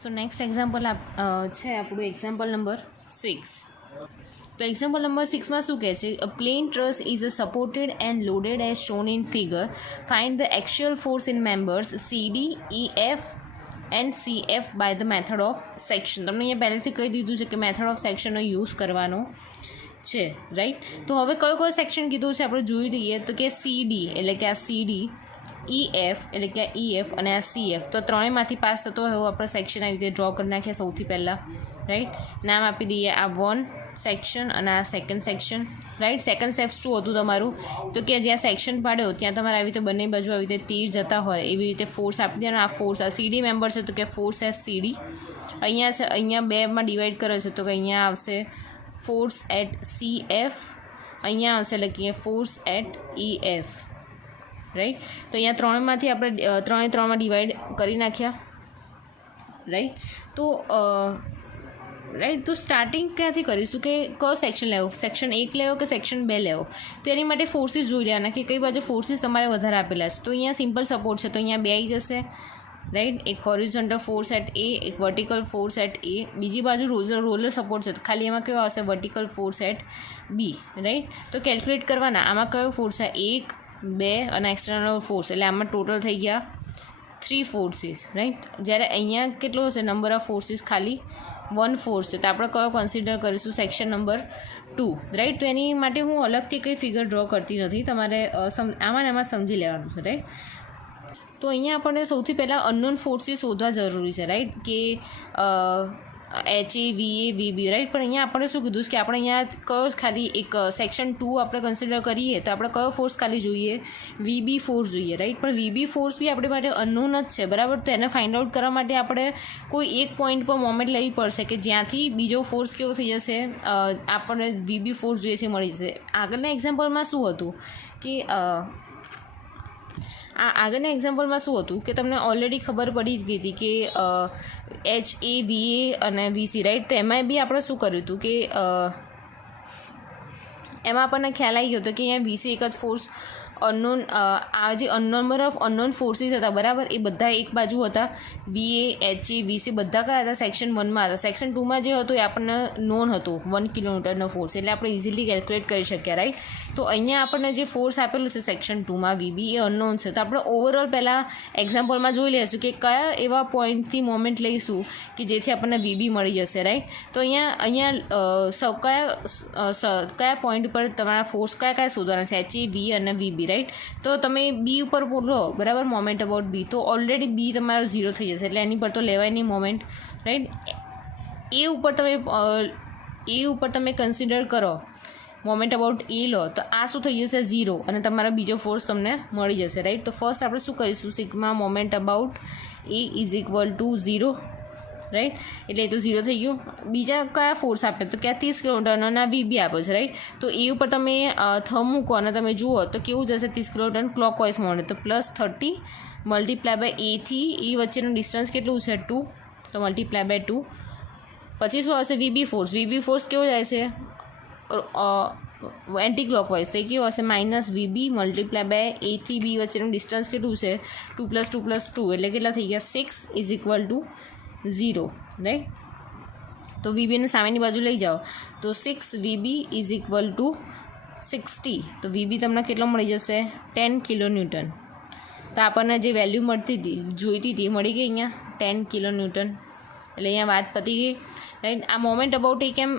So next example છે આપણું example number 6. તો એક્ઝામ્પલ નંબર 6માં શું કહે છે? A plane truss is supported and loaded as shown in figure. Find the actual force in members CD, EF and CF by the method of section. તમને અહીંયા પહેલેથી કહી દીધું છે કે મેથડ ઓફ સેક્શનનો યુઝ કરવાનો છે, રાઈટ? તો હવે કયો સેક્શન કીધું છે આપણે જોઈ લઈએ. તો કે CD એટલે કે આ CD, EF એટલે કે આ EF અને આ CF, તો ત્રણેયમાંથી પાસ થતો હોય એવો આપણે સેક્શન આવી રીતે ડ્રો કરી નાખીએ સૌથી પહેલાં, રાઈટ? નામ આપી દઈએ આ 1 સેક્શન અને આ second section, right? Second step શું હતું તમારું? તો કે જ્યાં સેક્શન પાડ્યો ત્યાં તમારે આવી રીતે બંને બાજુ આવી રીતે તીર જતા હોય એવી રીતે ફોર્સ આપી દેવાનો. આ ફોર્સ આ CD મેમ્બર છે તો કે ફોર્સ એસ CD. અહીંયા છે, અહીંયા બેમાં ડિવાઈડ કરે છે તો કે અહીંયા આવશે ફોર્સ એટ CF, અહીંયા આવશે એટલે કે ફોર્સ એટ EF, રાઈટ? તો અહીંયા ત્રણમાંથી આપણે ત્રણમાં ડિવાઈડ કરી નાખ્યા, રાઈટ? તો રાઈટ, તો સ્ટાર્ટિંગ ક્યાંથી કરીશું કે કયો સેક્શન લેવો? સેક્શન 1 લેવો કે સેક્શન 2 લેવો? તો એની માટે ફોર્સીસ જોઈ લેવાના કે કઈ બાજુ ફોર્સીસ તમારે વધારે આપેલા છે. તો અહીંયા સિમ્પલ સપોર્ટ છે તો અહીંયા 2 આવી જશે, રાઈટ? એક હોરિઝોન્ટલ ફોર્સ એટ A, એક વર્ટિકલ ફોર્સ એટ A. બીજી બાજુ રોલર સપોર્ટ છે તો ખાલી એમાં કયો આવશે? Vertical force at B, right? તો કેલ્ક્યુલેટ કરવાના આમાં કયો ફોર્સ છે? 1, 2 અને એક્સટર્નલ ફોર્સ, એટલે આમાં ટોટલ થઈ ગયા 3 ફોર્સીસ, રાઈટ? જ્યારે અહીંયા કેટલો હશે નંબર ઓફ ફોર્સીસ? ખાલી 1 ફોર્સ છે. તો આપણે કયો કન્સિડર કરીશું? Section number 2, right? તો એની માટે હું અલગથી કંઈ ફિગર ડ્રો કરતી નથી, તમારે આમાં સમજી લેવાનું છે, રાઈટ? તો અહીંયા આપણને સૌથી પહેલાં અનનોન ફોર્સીસ શોધવા જરૂરી છે, રાઈટ? કે HA, VA, VB, રાઈટ? પણ અહીંયા આપણે શું કીધું છે કે આપણે અહીંયા કયો ખાલી એક સેક્શન 2 આપણે કન્સિડર કરીએ તો આપણે કયો ફોર્સ ખાલી જોઈએ? VB ફોર્સ જોઈએ, રાઈટ? પણ VB ફોર્સ બી આપણી માટે અનનોન જ છે, બરાબર? તો એને ફાઇન્ડ આઉટ કરવા માટે આપણે કોઈ એક પોઈન્ટ પર મોમેન્ટ લેવી પડશે કે જ્યાંથી બીજો ફોર્સ કેવો થઈ જશે, આપણને VB ફોર્સ જોઈએ છે મળી જશે. આગળના એક્ઝામ્પલમાં શું હતું કે આગળના એક્ઝામ્પલમાં શું હતું કે તમને ઓલરેડી ખબર પડી જ ગઈ હતી કે HA, VA અને VC, રાઈટ? તો એમાં બી આપણે શું કર્યું હતું કે એમાં આપણને ખ્યાલ આવી ગયો હતો કે અહીંયા VC એક જ ફોર્સ અનનોન, આ જે નંબર ઓફ અનનોન ફોર્સીસ હતા, બરાબર? એ બધા એક બાજુ હતા. VA, HA, VC બધા કયા હતા? સેક્શન 1માં હતા. સેક્શન 2માં જે હતું એ આપણને નોન હતો 1 કિલોમીટરનો ફોર્સ, એટલે આપણે ઇઝીલી કેલ્ક્યુલેટ કરી શકીએ, રાઈટ? તો અહીંયા આપણને જે ફોર્સ આપેલું છે સેક્શન 2માં VB એ અનનોન છે. તો આપણે ઓવરઓલ પહેલાં એક્ઝામ્પલમાં જોઈ લઈશું કે કયા એવા પોઈન્ટથી મોમેન્ટ લઈશું કે જેથી આપણને VB મળી જશે, રાઈટ? તો અહીંયા કયા પોઈન્ટ ઉપર તમારા ફોર્સ કયા શોધવાના છે? HA, V અને VB, રાઈટ? તો તમે B ઉપર બોલો, બરાબર? મોમેન્ટ અબાઉટ B, તો ઓલરેડી B તમારો 0 થઈ જશે, એટલે એની પર તો લેવાય નહીં મોમેન્ટ, રાઈટ? A ઉપર તમે કન્સિડર કરો મોમેન્ટ અબાઉટ A લો તો આ શું થઈ જશે? 0, અને તમારો બીજો ફોર્સ તમને મળી જશે, રાઈટ? તો ફર્સ્ટ આપણે શું કરીશું? Sigma moment about A is equal to 0, right? એટલે એ તો 0 થઈ ગયું. બીજા કયા ફોર્સ આપે? તો કે આ 30 કિલોમીટરનો અને VB આપે છે, રાઈટ? તો એ ઉપર તમે થંબ મૂકો અને તમે જુઓ તો કેવું જશે? 30 કિલોમીટર ક્લોકવાઇઝ મોમેન્ટ, તો +30 મલ્ટીપ્લાય બાય A થી E વચ્ચેનું ડિસ્ટન્સ કેટલું છે? 2, તો મલ્ટીપ્લાય બાય 2. પછી શું આવશે? VB ફોર્સ કેવો જાય છે? એન્ટી ક્લોકવાઇઝ, તો એ કેવું હશે? -VB મલ્ટીપ્લાય બાય A થી B વચ્ચેનું ડિસ્ટન્સ કેટલું છે? 2 + 2 + 2, એટલે કેટલા થઈ ગયા? 6 ઇઝ ઇક્વલ ટુ 0, રાઈટ? તો VBને સામેની બાજુ લઈ જાઓ તો 6 VB ઇઝ ઇક્વલ ટુ 60. તો VB તમને કેટલો મળી જશે? 10 કિલોન્યુટન. તો આપણને જે વેલ્યુ મળતી હતી, જોઈતી હતી, મળી ગઈ અહીંયા 10 કિલોન્યુટન. એટલે અહીંયા વાત પતી ગઈ, રાઈટ? આ મોમેન્ટ અબાઉટ એ કેમ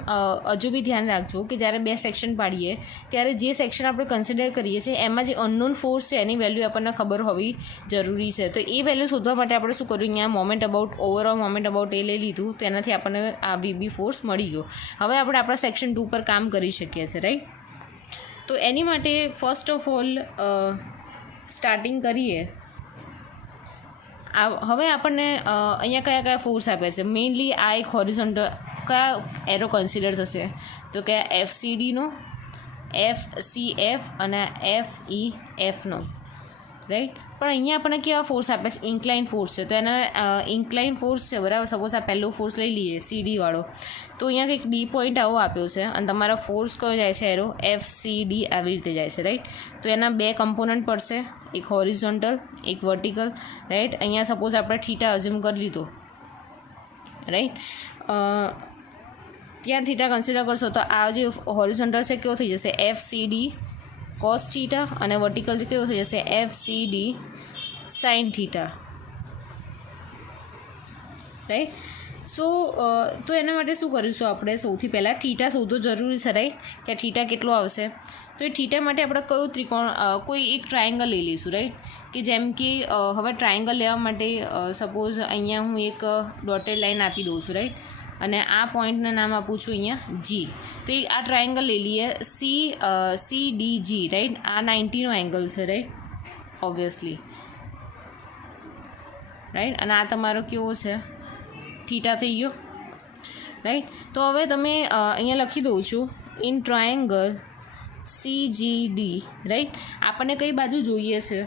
હજુ બી ધ્યાન રાખજો કે જ્યારે 2 સેક્શન પાડીએ ત્યારે જે સેક્શન આપણે કન્સિડર કરીએ છીએ એમાં જે અનનોન ફોર્સ છે એની વેલ્યુ આપણને ખબર હોવી જરૂરી છે. તો એ વેલ્યુ શોધવા માટે આપણે શું કર્યું? અહીંયા moment about, overall moment about A લઈ લીધું, તો એનાથી આપણને આ VB ફોર્સ મળી ગયો. હવે આપણે આપણા સેક્શન 2 પર કામ કરી શકીએ છીએ, રાઈટ? તો એની માટે ફર્સ્ટ ઓફ ઓલ સ્ટાર્ટિંગ કરીએ. હવે આપણને અહીંયા કયા ફોર્સ આપે છે? મેઇનલી આ એક હોરિઝોન્ટલ કયા એરો કન્સિડર થશે? તો કે FCDનો, FCF અને FEFનો, રાઈટ? પણ અહીંયા આપણને કેવા ફોર્સ આપે છે? ઇન્ક્લાઇન ફોર્સ છે. તો એના ઇન્ક્લાઇન ફોર્સ છે, બરાબર? સપોઝ આ પહેલો ફોર્સ લઈ લઈએ CD વાળો, તો અહીંયા કંઈક D પોઈન્ટ આવો આપ્યો છે અને તમારો ફોર્સ કયો જાય છે? એરો FCD આવી રીતે જાય છે, રાઈટ? તો એના 2 કમ્પોનન્ટ પડશે, એક હોરિઝોન્ટલ, એક વર્ટિકલ, રાઈટ? અહીંયા સપોઝ આપણે થીટા અઝ્યુમ કરી લીધો, રાઈટ. ત્યાં થીટા કન્સિડર કરશો તો આ જે હોરિઝોન્ટલ છે કેવો થઈ જશે FCD cos થીટા, અને વર્ટિકલ કેવો થઈ જશે FCD sin થીટા, રાઈટ. તો એના માટે શું કરીશું આપણે? સૌથી પહેલાં થીટા શોધવો જરૂરી છે, રાઈટ, કે થીટા કેટલો આવશે. તો એ થીટા માટે આપણે કયો ત્રિકોણ, કોઈ એક ટ્રાયેંગલ લઈ લઈશું, રાઈટ. કે જેમ કે હવે ટ્રાયેંગલ લેવા માટે સપોઝ અહીંયા હું એક ડોટેડ લાઇન આપી દઉં છું, રાઈટ, અને આ પોઈન્ટનું નામ આપું છું અહીંયા G. તો આ ટ્રાયેંગલ લઈ લઈએ CDG, રાઈટ. આ 90નો એંગલ છે, રાઈટ, ઓબ્વિયસલી, રાઈટ. અને આ તમારો કેવો છે થીટા થઈ ગયો, રાઈટ. તો હવે તમે અહીંયા લખી દઉં છું ઇન ટ્રાયેંગલ CGD, રાઈટ. આપણને કઈ બાજુ જોઈએ છે?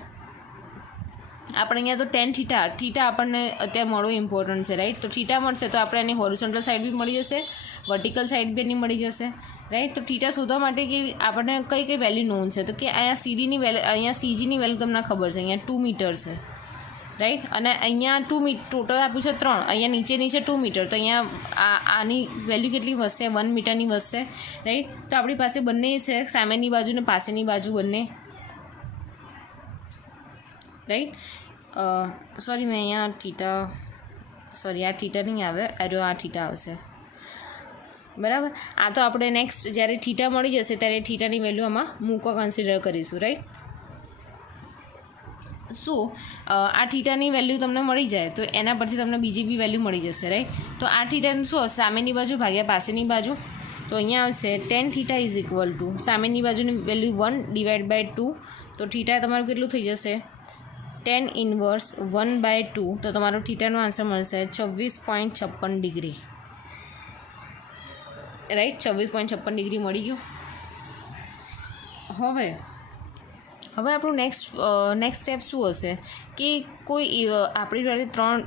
આપણે અહીંયા તો tan થીટા આપણને અત્યારે મળવો ઇમ્પોર્ટન્ટ છે, રાઈટ. તો થીટા મળશે તો આપણે એની હોરિઝોન્ટલ સાઈડ બી મળી જશે, વર્ટિકલ સાઈડ બી એની મળી જશે, રાઈટ. તો થીટા શોધવા માટે કે આપણને કઈ વેલ્યુ નોન છે? તો કે અહીંયા CDની વેલ્યુ, અહીંયા CGની વેલ્યુ તમને ખબર છે, અહીંયા 2 મીટર છે, રાઈટ. અને અહીંયા 2 મીટર ટોટલ આપ્યું છે 3, અહીંયા નીચે 2 મીટર, તો અહીંયા આની વેલ્યુ કેટલી વધશે? 1 મીટરની વધશે, રાઈટ. તો આપણી પાસે બંને છે, સામેની બાજુ ને પાછળની બાજુ બંને, રાઈટ. સોરી, મેં અહીંયા થીટા, સોરી, આ થીટા નહીં આવે, આ થીટા આવશે, બરાબર. આ તો આપણે નેક્સ્ટ જ્યારે થીટા મળી જશે ત્યારે થીટાની વેલ્યુ આમાં મૂકવા કન્સિડર કરીશું, રાઈટ. શું આ થીટાની વેલ્યુ તમને મળી જાય તો એના પરથી તમને બીજી બી વેલ્યુ મળી જશે, રાઈટ. તો આ થીટાનું શું હશે? સામેની બાજુ ભાગ્યા પાછળની બાજુ. તો અહીંયા આવશે tan theta is equal two સામેની બાજુની વેલ્યુ 1/2, તો થીટા તમારું કેટલું થઈ જશે? tan inverse 1/2. તો તમારો થીટાનો આન્સર મળશે 26.56 ડિગ્રી, રાઈટ. 26.56 ડિગ્રી મળી ગયું. હવે આપણું નેક્સ્ટ સ્ટેપ શું હશે કે કોઈ આપણી જોડે ત્રણ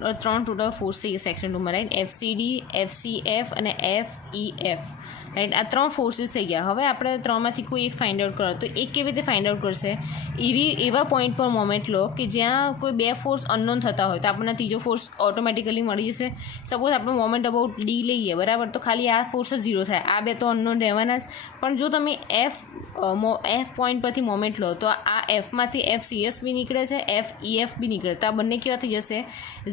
ટોટલ ફોર્સ થઈ ગયા સેક્શન 2માં, રાઈટ. FCD, FCF અને FEF, રાઈટ. આ 3 ફોર્સીસ થઈ ગયા. હવે આપણે 3માંથી કોઈ એક ફાઇન્ડ આઉટ કરો. તો એક કેવી રીતે ફાઇન્ડ આઉટ કરશે? એવા પોઈન્ટ પર મોમેન્ટ લો કે જ્યાં કોઈ 2 ફોર્સ અનનોન થતા હોય તો આપણને ત્રીજો ફોર્સ ઓટોમેટિકલી મળી જશે. સપોઝ આપણે મોમેન્ટ અબાઉટ D લઈએ, બરાબર, તો ખાલી આ ફોર્સ જ 0 થાય, આ 2 તો અનનોન રહેવાના જ. પણ જો તમે F પોઈન્ટ પરથી મોમેન્ટ લો તો આ Fમાંથી FCS બી નીકળે છે, FEF બી નીકળે, તો આ બંને કેવા થઈ જશે?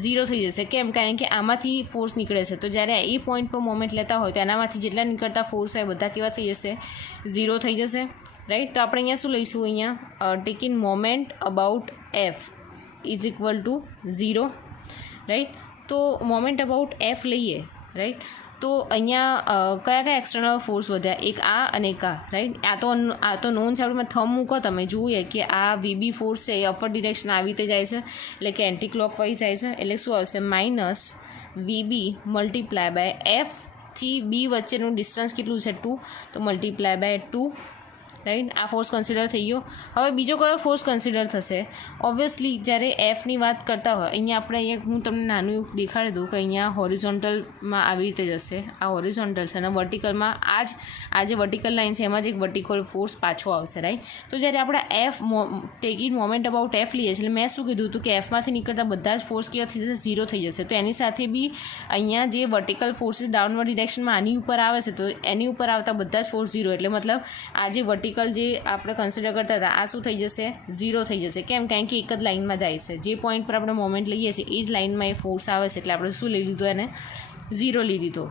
0 થઈ જશે. કેમ? કારણ કે આમાંથી ફોર્સ નીકળે છે. તો જ્યારે એ પોઈન્ટ પર મોમેન્ટ લેતા હોય તો એનામાંથી જેટલા નીકળતા ફોર્સ હોય બધા કેવા થઈ જશે? 0 થઈ જશે, રાઈટ. તો આપણે અહીંયા શું લઈશું? અહીંયા taking moment about F is equal to 0, right. તો મોમેન્ટ અબાઉટ F લઈએ, રાઈટ. તો અહીંયા કયા એક્સટર્નલ ફોર્સ વધ્યા? એક આ અને એક આ, રાઈટ. આ તો નોન છે. આપણે થંબ મૂકો, તમે જોઈએ કે આ VB ફોર્સ છે એ અપર ડિરેક્શન આવી રીતે જાય છે, એટલે કે એન્ટી ક્લોકવાઇઝ જાય છે. એટલે શું આવશે? -VB મલ્ટીપ્લાય બાય F થી B વચ્ચેનું ડિસ્ટન્સ કેટલું છે? 2, તો મલ્ટીપ્લાય બાય 2, રાઈટ. આ ફોર્સ કન્સિડર થઈ ગયો. હવે બીજો કયો ફોર્સ કન્સિડર થશે? ઓબ્વિયસલી જ્યારે Fની વાત કરતા હોય, અહીંયા હું તમને નાનું દેખાડી દઉં કે અહીંયા હોરિઝોન્ટલમાં આવી રીતે જશે, આ હોરિઝોન્ટલ છે, અને વર્ટિકલમાં આ જે વર્ટિકલ લાઇન છે એમાં જ એક વર્ટિકલ ફોર્સ પાછો આવશે, રાઈટ. તો જ્યારે આપણે ટેકિંગ મોમેન્ટ અબાઉટ F લઈએ છીએ, એટલે મેં શું કીધું હતું કે Fમાંથી નીકળતા બધા જ ફોર્સ કેવા થઈ જશે? 0 થઈ જશે. તો એની સાથે બી અહીંયા જે વર્ટિકલ ફોર્સીસ ડાઉનવર્ડ ડિરેક્શનમાં આની ઉપર આવે છે, તો એની ઉપર આવતા બધા જ ફોર્સ 0, એટલે મતલબ આ જે વર્ટિકલ જે આપણે કન્સિડર કરતા હતા આ શું થઈ જશે? 0 થઈ જશે. કેમ? કારણ કે એક જ લાઇનમાં જાય છે. જે પોઈન્ટ પર આપણે મોમેન્ટ લઈએ છીએ એ જ લાઇનમાં એ ફોર્સ આવે છે, એટલે આપણે શું લઈ લીધો? એને 0 લઈ લીધો,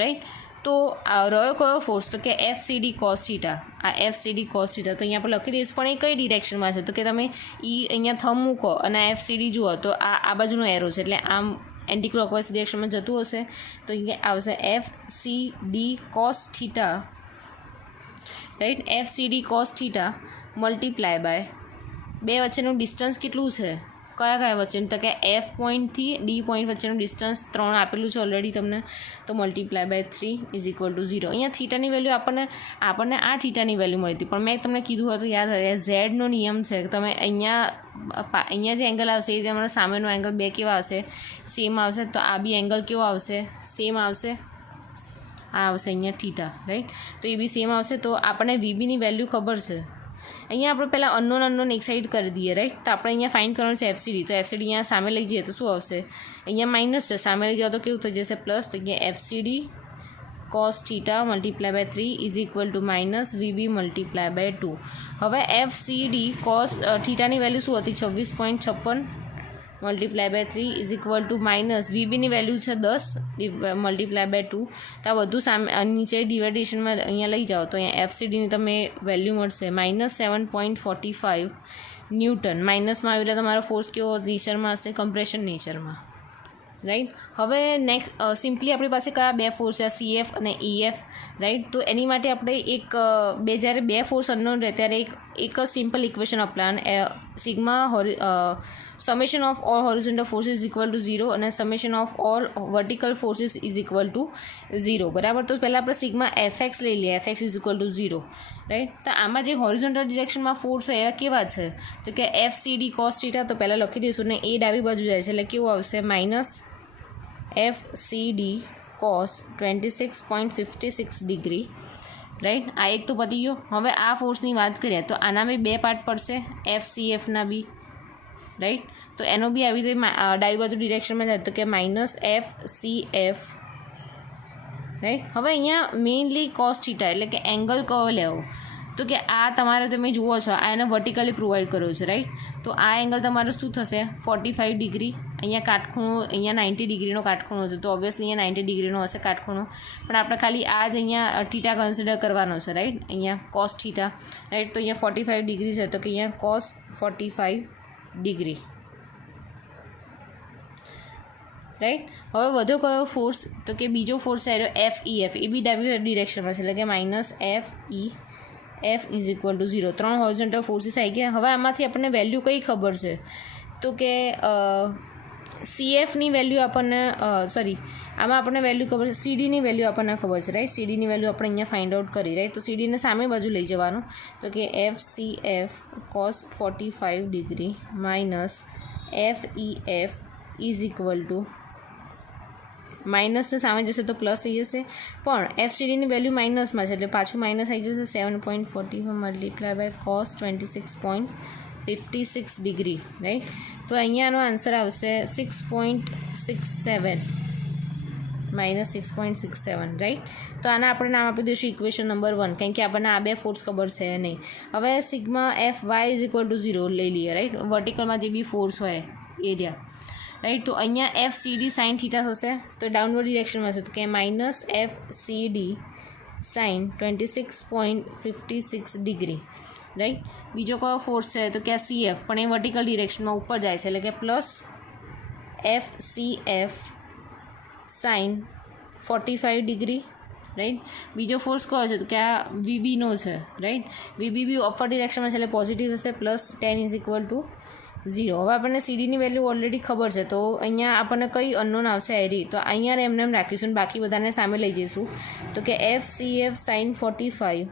રાઈટ. તો રહ્યો કયો ફોર્સ? તો કે FCD cos થીટા. આ FCD cos થીટા તો અહીંયા આપણે લખી દઈશું, પણ એ કઈ ડિરેક્શનમાં છે? તો કે તમે અહીંયા થંબ મૂકો અને FCD જુઓ તો આ બાજુનો એરો છે, એટલે આમ એન્ટી ક્લોકવાઇઝ ડિરેક્શનમાં જતું હશે. તો અહીંયા આવશે FCD cos theta, right. FCD cos theta multiply by 2 વચ્ચેનું ડિસ્ટન્સ કેટલું છે? કયા વચ્ચેનું? તો કે F પોઈન્ટથી D પોઈન્ટ વચ્ચેનું ડિસ્ટન્સ 3 આપેલું છે ઓલરેડી તમને, તો multiply by 3 is equal to 0. અહીંયા થીટાની વેલ્યુ આપણને આ થીટાની વેલ્યુ મળી હતી, પણ મેં તમને કીધું હતું યાદ હોય, ઝેડનો નિયમ છે. તમે અહીંયા જે એંગલ આવશે એ તમારા સામેનો એંગલ 2 કેવા આવશે? સેમ આવશે. તો આ બી એંગલ કેવો આવશે? સેમ આવશે. આ આવશે અહીંયા થીટા, રાઈટ. તો એ બી સેમ આવશે. તો આપણને VBની વેલ્યુ ખબર છે, અહીંયા આપણે પહેલાં અનનોન એક સાઈડ કરી દઈએ, રાઈટ. તો આપણે અહીંયા ફાઇન્ડ કરવાનું છે એફસીડી. તો એફસીડી અહીંયા સામે લઈ જઈએ તો શું આવશે? અહીંયા માઇનસ છે, સામે લઈ જાઓ તો કેવું થઈ જશે? પ્લસ. તો અહીંયા FCD cos theta multiply by 3 is equal to minus VB multiply by 2. હવે એફસીડી cos થીટાની વેલ્યુ શું હતી? 26.56 multiply by 3 is equal to minus વીબીની વેલ્યુ છે 10 મલ્ટીપ્લાય બાય 2. તો આ બધું સામે નીચે ડિવાઇડેશનમાં અહીંયા લઈ જાઓ તો અહીંયા એફસીડીની તમે વેલ્યુ મળશે -7.45 ન્યૂટન. માઇનસમાં આવેલા તમારો ફોર્સ કેવો નેચરમાં હશે? કમ્પ્રેશન નેચરમાં, રાઈટ. હવે નેક્સ્ટ સિમ્પલી આપણી પાસે કયા બે ફોર્સ છે? CF અને EF, રાઈટ. તો એની માટે આપણે જ્યારે બે ફોર્સ અનનોન રહે ત્યારે એક જ simple equation apply, sigma summation of all horizontal forces is equal to 0 અને summation of all vertical forces is equal to 0, બરાબર. તો પહેલાં આપણે સિગ્મા FX લઈ લઈએ, FX is equal to 0, right. તો આમાં જે હોરિઝોન્ટલ ડિરેક્શનમાં ફોર્સ હોય એવા કેવા છે? તો કે FCD cos થીટા તો પહેલાં લખી દઈશું ને એ ડાબી બાજુ જાય છે એટલે કેવું આવશે? Minus FCD cos 26.56 degree, right. આ એક તો પતી ગયો. હવે આ ફોર્સની વાત કરીએ તો આના બી બે પાર્ટ પડશે, FCFના બી, રાઈટ. તો એનો બી આવી રીતે ડાબી બાજુ ડિરેક્શનમાં જાય તો કે માઇનસ FCF, રાઈટ. હવે અહીંયા મેઇનલી cos થીટા એટલે કે એંગલ કયો લેવો? તો કે આ તમારે તમે જુઓ છો આ એને વર્ટિકલી પ્રોવાઈડ કર્યો છે, રાઈટ. તો આ એંગલ તમારો શું થશે? 45 ડિગ્રી. અહીંયા કાટખૂણો અહીંયા 90 ડિગ્રીનો કાટખૂણો છે તો ઓબ્વિયસલી અહીંયા 90 ડિગ્રીનો હશે કાટખૂણો, પણ આપણે ખાલી આ જ અહીંયા થીટા કન્સિડર કરવાનો છે, રાઈટ. અહીંયા cos થીટા, રાઈટ. તો અહીંયા 45 ડિગ્રી છે તો કે અહીંયા cos 45 ડિગ્રી, રાઈટ. હવે વધુ કયો ફોર્સ? તો કે બીજો ફોર્સ આવ્યો FEF, એ બી ડાબી ડિરેક્શનમાં છે એટલે કે minus FEF is equal to 0. 3 horizontal forces આવી ગયા. હવે આમાંથી આપણને વેલ્યુ કઈ ખબર છે? તો કે CFની વેલ્યુ આપણને આમાં આપણને વેલ્યુ ખબર છે, CDની વેલ્યુ આપણને ખબર છે, રાઈટ. CDની વેલ્યુ આપણે અહીંયા ફાઇન્ડ આઉટ કરી, રાઈટ. તો CDને સામે બાજુ લઈ જવાનું તો કે FCF cos 45 degree minus FEF is equal to minus સામે જશે તો પ્લસ થઈ જશે, પણ FCDની વેલ્યુ માઇનસમાં છે એટલે પાછું માઇનસ આવી જશે. 7.45 multiply by cos 26.56 degree, right. તો અહીંયાનો આન્સર આવશે 6.67 માઇનસ 6.67, રાઈટ. તો આના આપણે નામ આપી દઈશું ઇક્વેશન નંબર 1, કારણ કે આપણને આ બે ફોર્સ ખબર છે નહીં. હવે sigma FY is equal to 0 લઈ લઈએ, રાઈટ. વર્ટિકલમાં જે બી ફોર્સ હોય એરિયા, રાઈટ. તો અહીંયા FCD સાઇન થીટા થશે તો ડાઉનવર્ડ ડિરેક્શનમાં છે તો કે minus FCD sine 26.56 degree, right. બીજો કયો ફોર્સ છે તો કે આ CF, પણ એ વર્ટિકલ ડિરેક્શનમાં ઉપર જાય છે એટલે કે plus FCF sine 45 degree, right. બીજો ફોર્સ કયો છે તો કે આ VBનો છે, રાઈટ. VB બી અપર ડિરેક્શનમાં છે એટલે પોઝિટિવ હશે, પ્લસ 10 ઇઝ ઇક્વલ ટુ 0. હવે આપણને CDની વેલ્યુ ઓલરેડી ખબર છે તો અહીંયા આપણને કઈ અનનોન આવશે એરી, તો અહીંયા એમને રાખીશું ને બાકી બધાને સામે લઈ જઈશું તો કે FCF sine 45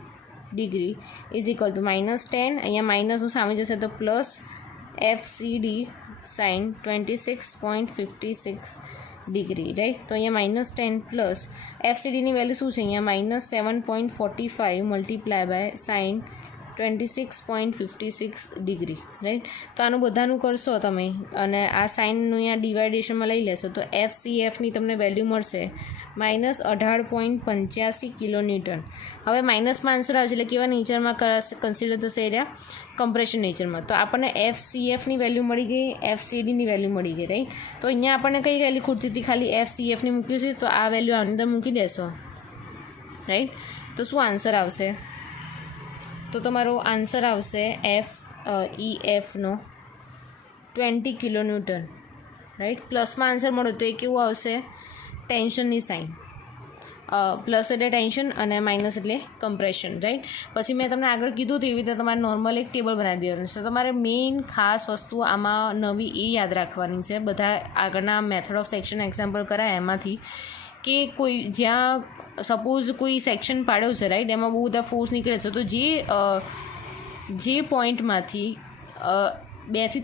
degree is equal to minus 10, અહીંયા માઇનસનું સામે જશે તો plus FCD sine 26.56 degree, right. તો અહીંયા માઇનસ 10 પ્લસ FCDની વેલ્યુ શું છે? અહીંયા minus 7.45 multiply by sine 26.56 degree, right. તો આનું બધાનું કરશો તમે અને આ સાઇનનું અહીંયા ડિવાઇડેશનમાં લઈ લેશો તો FCFની તમને વેલ્યુ મળશે માઇનસ 18.85 કિલો ન્યૂટન. હવે માઇનસમાં આન્સર આવશે એટલે કેવા નેચરમાં કન્સિડર થશે એરિયા? કમ્પ્રેશન નેચરમાં. તો આપણને FCFની વેલ્યુ મળી ગઈ, FCDની વેલ્યુ મળી ગઈ, રાઈટ. તો અહીંયા આપણને કઈ વેલ્યુ ખૂટતી હતી? ખાલી FCFની મૂકી છે તો આ વેલ્યુ અંદર મૂકી દેશો, રાઈટ. તો શું આન્સર આવશે? તો તમારો આન્સર આવશે FEFનો 20 કિલો ન્યૂટન, રાઈટ. પ્લસમાં આન્સર મળ્યો તો એ કેવું આવશે? ટેન્શનની સાઇન, પ્લસ એટલે ટેન્શન અને માઇનસ એટલે કમ્પ્રેશન, રાઈટ. પછી મેં તમને આગળ કીધું તો એવી રીતે તમારે નોર્મલ એક ટેબલ બનાવી દેવાનું છે. તમારે મેઇન ખાસ વસ્તુ આમાં નવી એ યાદ રાખવાની છે, બધા આગળના મેથડ ઓફ સેક્શન એક્ઝામ્પલ કરાય એમાંથી, કે કોઈ જ્યાં સપોઝ કોઈ સેક્શન પાડ્યો છે, રાઈટ, એમાં બહુ બધા ફોર્સ નીકળે છે તો જે પોઈન્ટમાંથી 2 થી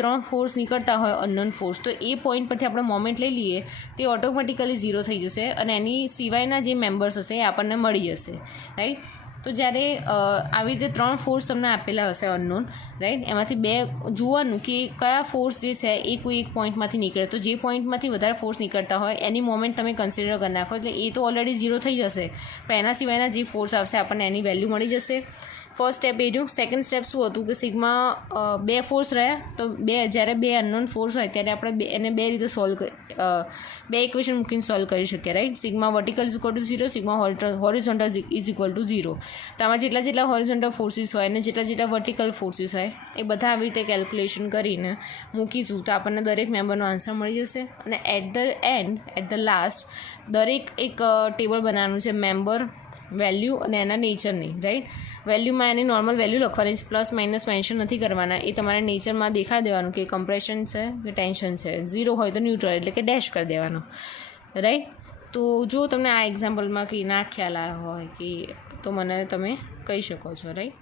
3 ફોર્સ નીકળતા હોય અનનોન ફોર્સ, તો એ પોઈન્ટ પરથી આપણે મોમેન્ટ લઈ લઈએ તે ઓટોમેટિકલી 0 થઈ જશે અને એની સિવાયના જે મેમ્બર્સ હશે એ આપણને મળી જશે, રાઈટ. તો જ્યારે આવી રીતે 3 ફોર્સ તમને આપેલા હશે અનનોન, રાઈટ, એમાંથી 2 જોવાનું કે કયા ફોર્સ જે છે એ કોઈ એક પોઈન્ટમાંથી નીકળે, તો જે પોઈન્ટમાંથી વધારે ફોર્સ નીકળતા હોય એની મોમેન્ટ તમે કન્સિડર કરી નાખો, એટલે એ તો ઓલરેડી 0 થઈ જશે, પણ એના સિવાયના જે ફોર્સ આવશે આપણને એની વેલ્યુ મળી જશે. ફર્સ્ટ સ્ટેપ એ રહ્યું. સેકન્ડ સ્ટેપ શું હતું કે સિગ્મા 2 ફોર્સ રહ્યા, તો જ્યારે 2 અનનોન ફોર્સ હોય ત્યારે આપણે એને 2 રીતે સોલ્વ 2 ઇક્વેશન મૂકીને સોલ્વ કરી શકીએ, right. Sigma vertical is equal to 0, sigma horizontal is equal to 0. તો આમાં જેટલા હોરિઝોન્ટલ ફોર્સીસ હોય અને જેટલા વર્ટિકલ ફોર્સીસ હોય એ બધા આવી રીતે કેલ્ક્યુલેશન કરીને મૂકીશું તો આપણને દરેક મેમ્બરનો આન્સર મળી જશે. અને એટ ધ લાસ્ટ દરેક એક ટેબલ બનાવવાનું છે મેમ્બર, વેલ્યુ અને એના નેચરની, રાઈટ. વેલ્યુમાં એની નોર્મલ વેલ્યુ લખવાની છે, પ્લસ માઇનસ મેન્શન નથી કરવાના, એ તમારે નેચરમાં દેખાડી દેવાનું કે કમ્પ્રેશન છે કે ટેન્શન છે. 0 હોય તો ન્યુટ્રલ એટલે કે ડેશ કરી દેવાનો, રાઈટ. તો જો તમને આ એક્ઝામ્પલમાં કંઈ ના ખ્યાલ આવ્યો હોય કે તો મને તમે કહી શકો છો, રાઈટ.